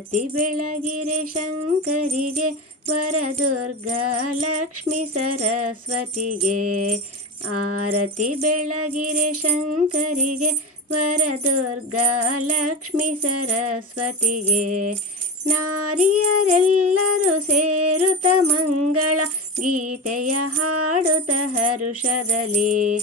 ಆರತಿ ಬೆಳಗಿರೆ ಶಂಕರಿಗೆ ವರದುರ್ಗಾ ಲಕ್ಷ್ಮೀ ಸರಸ್ವತಿಗೆ. ಆರತಿ ಬೆಳಗಿರೆ ಶಂಕರಿಗೆ ವರದುರ್ಗಾ ಲಕ್ಷ್ಮೀ ಸರಸ್ವತಿಗೆ. ನಾರಿಯರೆಲ್ಲರೂ ಸೇರುತ್ತ ಮಂಗಳ ಗೀತೆಯ ಹಾಡುತ್ತ ಹರುಷದಲ್ಲಿ.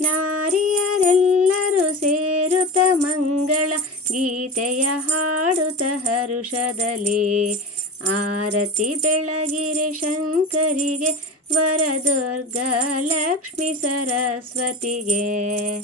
ನಾರಿಯರೆಲ್ಲರೂ ಸೇರುತ್ತ ಮಂಗಳ ಗೀತೆಯ ಹಾಡುತ್ತ ಹರುಷದಲ್ಲಿ. ಆರತಿ ಬೆಳಗಿರೆ ಶಂಕರಿಗೆ ವರದುರ್ಗಾ ಲಕ್ಷ್ಮೀ ಸರಸ್ವತಿಗೆ.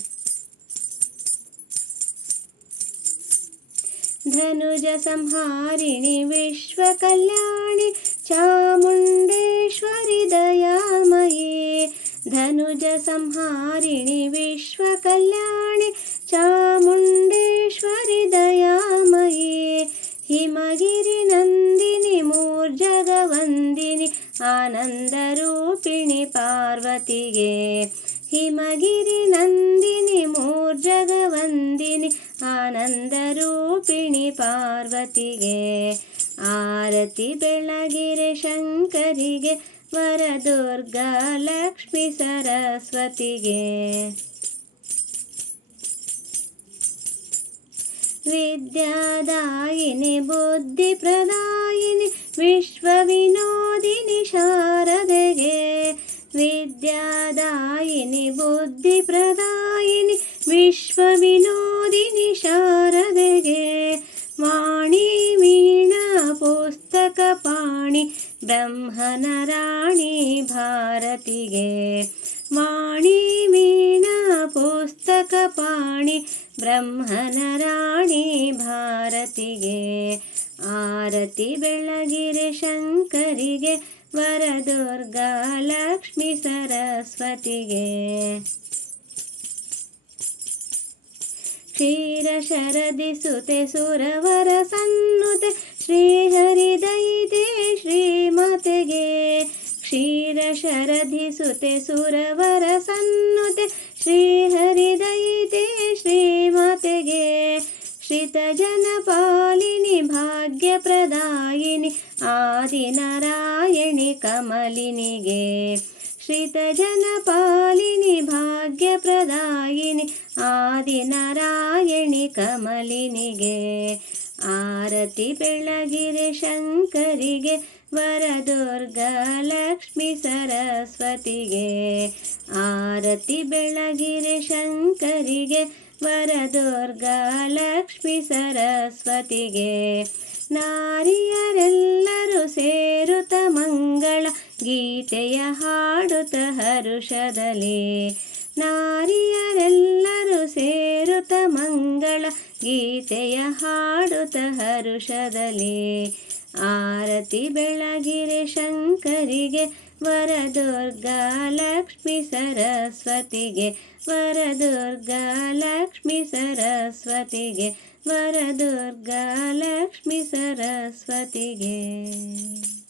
ಧನುಜ ಸಂಹಾರಿಣಿ ವಿಶ್ವ ಕಲ್ಯಾಣಿ ಚಾಮುಂಡೇಶ್ವರಿ ದಯಾಮಯೇ. ಧನುಜ ಸಂಹಾರಿಣಿ ವಿಶ್ವ ಕಲ್ಯಾಣಿ ಚಾಮುಂಡೇಶ್ವರಿ ದಯಾಮಯೇ. ಹಿಮಗಿರಿ ನಂದಿನಿ ಮೂರ್ಜಗವಂದಿನಿ ಆನಂದ ರೂಪಿಣಿ ಪಾರ್ವತಿಗೆ. ಹಿಮಗಿರಿ ನಂದಿನಿ ಮೂರ್ಜಗವಂದಿನಿ ಆನಂದ ರೂಪಿಣಿ ಪಾರ್ವತಿಗೆ. ಆರತಿ ಬೆಳಗಿರೆ ಶಂಕರಿಗೆ ವರದುರ್ಗಾ ಲಕ್ಷ್ಮೀ ಸರಸ್ವತಿಗೆ. ವಿದ್ಯಾದಾಯಿನಿ ಬುದ್ಧಿ ಪ್ರದಾಯಿನಿ ವಿಶ್ವ ವಿನೋದಿನಿ ಶಾರದೆಗೆ. ವಿದ್ಯಾದಾಯಿನಿ ಬುದ್ಧಿ ಪ್ರದಾಯಿನಿ ವಿಶ್ವ ವಿನೋದಿನಿ ಶಾರದೆಗೆ. ವಾಣಿ ವೀಣಾ ಪುಸ್ತಕ ಪಾಣಿ ಬ್ರಹ್ಮನ ರಾಣಿ ಭಾರತಿಗೆ. ವಾಣಿ ವೀಣಾ ಪುಸ್ತಕ ಪಾಣಿ ಬ್ರಹ್ಮನ ರಾಣಿ ಭಾರತಿಗೆ. ಆರತಿ ಬೆಳಗಿರೆ ಶಂಕರಿಗೆ ವರದುರ್ಗಾ ಲಕ್ಷ್ಮೀ ಸರಸ್ವತಿಗೆ. ಕ್ಷೀರ ಶರದಿ ಸುತೆ ಸುರವರ ಸನ್ನುತೆ ಶ್ರೀಹರಿ ದಯಿತೆ ಶ್ರೀಮಾತೆಗೆ. ಕ್ಷೀರ ಶರದಿ ಸುತೆ ಸುರವರ ಸನ್ನುತೆ ಶ್ರೀಹರಿ ದಯಿತೆ ಶ್ರೀಮಾತೆಗೆ. ಶ್ರಿತ ಜನಪಾಲಿನಿ ಭಾಗ್ಯ ಪ್ರದಾಯಿನಿ ಆದಿನಾರಾಯಣಿ ಕಮಲಿನಿಗೆ. ಶ್ರಿತ ಜನಪಾಲಿನಿ ಭಾಗ್ಯ ಪ್ರದಾಯಿನಿ ಆದಿನಾರಾಯಣಿ ಕಮಲಿನಿಗೆ. ಆರತಿ ಬೆಳಗಿರೆ ಶಂಕರಿಗೆ ವರದುರ್ಗಾ ಲಕ್ಷ್ಮೀ ಸರಸ್ವತಿಗೆ. ಆರತಿ ಬೆಳಗಿರೆ ಶಂಕರಿಗೆ ವರದುರ್ಗಾ ಲಕ್ಷ್ಮೀ ಸರಸ್ವತಿಗೆ. ನಾರಿಯರೆಲ್ಲರೂ ಸೇರುತ್ತ ಮಂಗಳ ಗೀತೆಯ ಹಾಡುತ್ತ ಹರುಷದಲ್ಲಿ. ನಾರಿಯರೆಲ್ಲರೂ ಸೇರುತ್ತ ಮಂಗಳ ಗೀತೆಯ ಹಾಡುತ್ತ ಹರುಷದಲ್ಲಿ. ಆರತಿ ಬೆಳಗಿರೆ ಶಂಕರಿಗೆ ವರದುರ್ಗಾ ಲಕ್ಷ್ಮೀ ಸರಸ್ವತಿಗೆ. ವರದುರ್ಗಾ ಲಕ್ಷ್ಮೀ ಸರಸ್ವತಿಗೆ. ವರದುರ್ಗಾ ಲಕ್ಷ್ಮೀ ಸರಸ್ವತಿಗೆ.